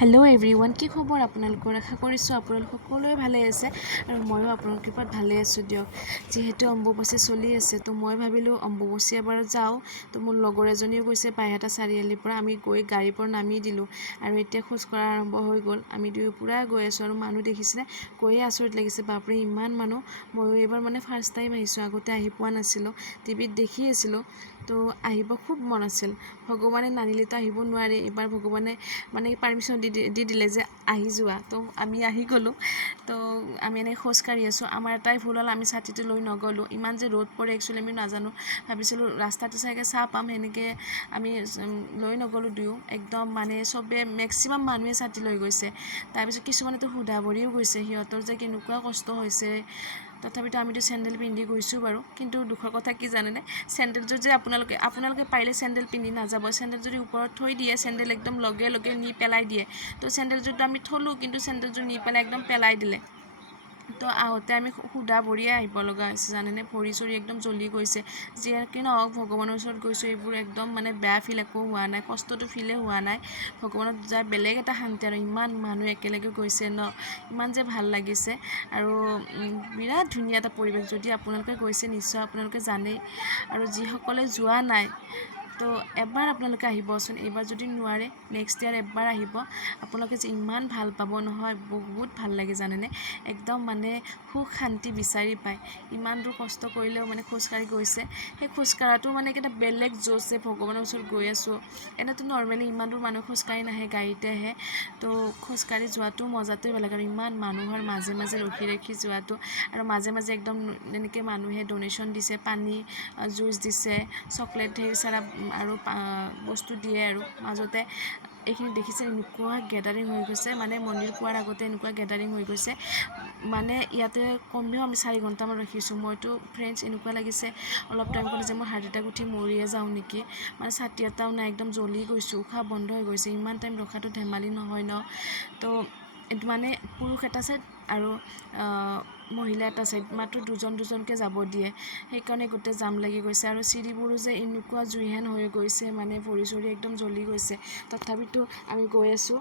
Hello' everyone, কি খবৰ আপোনালোকৰ? আশা কৰিছোঁ আপোনালোক সকলোৱে ভালে আছে আৰু ময়ো আপোনালোকৰ কৃপাত ভালে আছোঁ দিয়ক। যিহেতু অম্বুবাচী চলি আছে, তো মই ভাবিলোঁ অম্বুবাচী এবাৰ যাওঁ। তো মোৰ লগৰ এজনীও গৈছে বাইহাটা চাৰিআলিৰ পৰা। আমি গৈ গাড়ীৰ পৰা নামি দিলোঁ আৰু এতিয়া খোজ কঢ়া আৰম্ভ হৈ গ'ল। আমি দুয়ো পূৰা গৈ আছোঁ আৰু মানুহ দেখিছিলে, গৈয়ে আচৰিত লাগিছে, বাপৰে ইমান মানুহ। ময়ো এইবাৰ ফাৰ্ষ্ট টাইম আহিছোঁ, আগতে আহি পোৱা নাছিলোঁ, টিভিত দেখি আছিলোঁ। তো আহিব খুব মন আছিল, ভগৱানে নানিলেতো আহিব নোৱাৰে। এইবাৰ ভগৱানে পাৰ্মিশ্যন দি দিলে যে আহি যোৱা, তো আমি আহি গ'লোঁ। তো আমি এনেকৈ খোজকাঢ়ি আছোঁ। আমাৰ এটাই ভুল হ'ল, আমি ছাতিটো লৈ নগ'লোঁ। ইমান যে ৰ'দ পৰে একচুৱেলি আমি নাজানো, ভাবিছিলোঁ ৰাস্তাটো চাগে চাহ পাম, সেনেকৈ আমি লৈ নগ'লোঁ দুয়ো। একদম চবে মেক্সিমাম মানুহে ছাতি লৈ গৈছে। তাৰপিছত কিছুমানেতো সোধা ভৰিও গৈছে, সিহঁতৰ যে কেনেকুৱা কষ্ট হৈছে। তথাপিতো আমিতো চেণ্ডেল পিন্ধি গৈছোঁ বাৰু, কিন্তু দুখৰ কথা কি জানেনে, চেণ্ডেলযোৰ যে আপোনালোকে পাৰিলে চেণ্ডেল পিন্ধি নাযাব। চেণ্ডেল যদি ওপৰত থৈ দিয়ে, চেণ্ডেল একদম লগে লগে নি পেলাই দিয়ে। তো চেণ্ডেলযোৰটো আমি থলোঁ, কিন্তু চেণ্ডেলযোৰ নি পেলাই একদম পেলাই দিলে। তো আহোঁতে আমি সুধা ভৰিয়ে আহিব লগা হৈছে জানেনে, ভৰি চৰি একদম জ্বলি গৈছে। যিয়ে কি নহওক, ভগৱানৰ ওচৰত গৈছোঁ, এইবোৰ একদম বেয়া ফিল একো হোৱা নাই, কষ্টটো ফিলে হোৱা নাই। ভগৱানত যায় বেলেগ এটা শান্তি, আৰু ইমান মানুহ একেলগে গৈছে ন, ইমান যে ভাল লাগিছে। আৰু বিৰাট ধুনীয়া এটা পৰিৱেশ। যদি আপোনালোকে গৈছে নিশ্চয় আপোনালোকে জানেই, আৰু যিসকলে যোৱা নাই তো এবাৰ আপোনালোকে আহিবচোন। এইবাৰ যদি নোৱাৰে নেক্সট ইয়াৰ এবাৰ আহিব, আপোনালোকে যে ইমান ভাল পাব নহয়, বহুত ভাল লাগে জানেনে। একদম সুখ শান্তি বিচাৰি পায়। ইমান দূৰ কষ্ট কৰিলেও খোজকাঢ়ি গৈছে, সেই খোজকঢ়াটো এটা বেলেগ জোচ, যে ভগৱানৰ ওচৰত গৈ আছোঁ। এনেতো নৰ্মেলি ইমান দূৰ মানুহ খোজকাঢ়ি নাহে, গাড়ীতে আহে। তো খোজকাঢ়ি যোৱাটো মজাটোৱে বেলেগ, আৰু ইমান মানুহৰ মাজে মাজে ৰখি ৰখি যোৱাটো, আৰু মাজে মাজে একদম এনেকৈ মানুহে ডনেশ্যন দিছে, পানী জুচ দিছে, চকলেট ধেৰ চাৰা আৰু বস্তু দিয়ে। আৰু মাজতে এইখিনি দেখিছে, এনেকুৱা গেডাৰিং হৈ গৈছে, মন্দিৰ পোৱাৰ আগতে এনেকুৱা গেডাৰিং হৈ গৈছে। ইয়াতে কমেও আমি 4 ঘণ্টামান ৰখিছোঁ। মইতো ফ্ৰেণ্ডছ এনেকুৱা লাগিছে অলপ টাইম ক'লে যে মোৰ হাৰ্ট এটাক উঠি মৰিয়ে যাওঁ নেকি। ছাতি এটাও নাই, একদম জ্বলি গৈছোঁ, উশাহ বন্ধ হৈ গৈছে। ইমান টাইম ৰখাটো ধেমালি নহয় ন। তো পুৰুষ এটা চাইড আৰু মহিলা এটা চাইড, মাত্ৰ দুজনকৈ যাব দিয়ে, সেইকাৰণে গোটেই জাম লাগি গৈছে। আৰু চিৰিবোৰো যে এনেকুৱা জুইহেন হৈ গৈছে, ভৰি চৰি একদম জ্বলি গৈছে। তথাপিতো আমি গৈ আছোঁ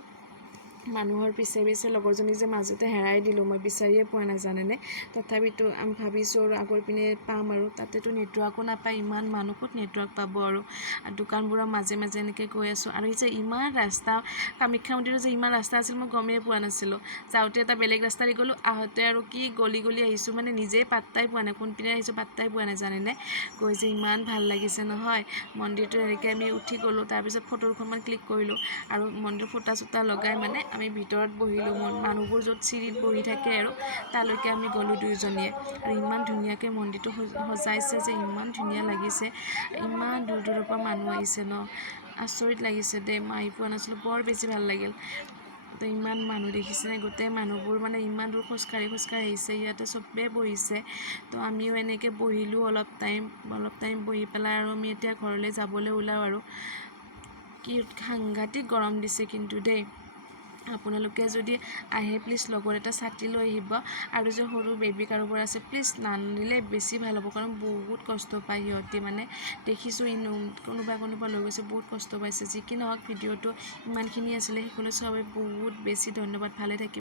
মানুহৰ পিছে পিছে। লগৰজনী যে মাজতে হেৰাই দিলোঁ, মই বিচাৰিয়ে পোৱা নাই জানেনে। তথাপিতো আমি ভাবিছোঁ আৰু আগৰ পিনে পাম, আৰু তাতেতো নেটৱৰ্কো নাপায়, ইমান মানুহ ক'ত নেটৱৰ্ক পাব। আৰু দোকানবোৰৰ মাজে মাজে এনেকৈ গৈ আছোঁ। আৰু যে ইমান ৰাস্তা, কামাখ্যা মন্দিৰৰ যে ইমান ৰাস্তা আছিল, মই গমেই পোৱা নাছিলোঁ। যাওঁতে এটা বেলেগ ৰাস্তা দি গ'লোঁ, আহোঁতে আৰু কি গলি গলি আহিছোঁ, নিজেই পাত্তাই পোৱা নাই, কোনপিনে আহিছোঁ পাত্তাই পোৱা নাই জানেনে। গৈ যে ইমান ভাল লাগিছে নহয় মন্দিৰটো। এনেকৈ আমি উঠি গ'লোঁ, তাৰপিছত ফটো দুখনমান ক্লিক কৰিলোঁ, আৰু মন্দিৰ ফুটা চুটা লগাই আমি ভিতৰত বহিলোঁ। মানুহবোৰ য'ত চিৰিত বহি থাকে, আৰু তালৈকে আমি গ'লোঁ দুয়োজনীয়ে। আৰু ইমান ধুনীয়াকৈ মন্দিৰটো সজাইছে যে, ইমান ধুনীয়া লাগিছে। ইমান দূৰ দূৰৰ পৰা মানুহ আহিছে ন, আচৰিত লাগিছে দেই। মই আহি পোৱা নাছিলোঁ, বৰ বেছি ভাল লাগিল। তো ইমান মানুহ দেখিছেনে, গোটেই মানুহবোৰ ইমান দূৰ খোজকাঢ়ি আহিছে, ইয়াতে চবেই বহিছে। তো আমিও এনেকৈ বহিলোঁ অলপ টাইম বহি পেলাই, আৰু আমি এতিয়া ঘৰলৈ যাবলৈ ওলাওঁ। আৰু কি সাংঘাতিক গৰম দিছে কিন্তু দেই। আপোনালোকে যদি আহে প্লিজ লগৰ এটা ছাতি লৈ আহিব, আৰু যে সৰু বেবী কাৰোবাৰ আছে প্লিজ নানিলে বেছি ভাল হ'ব, কাৰণ বহুত কষ্ট পায় সিহঁতি। দেখিছোঁ কোনোবা লৈ গৈছে, বহুত কষ্ট পাইছে। যি কি নহওক, ভিডিঅ'টো ইমানখিনি আছিলে, সেইখনলৈ চবেই বহুত বেছি ধন্যবাদ। ভালে থাকিব।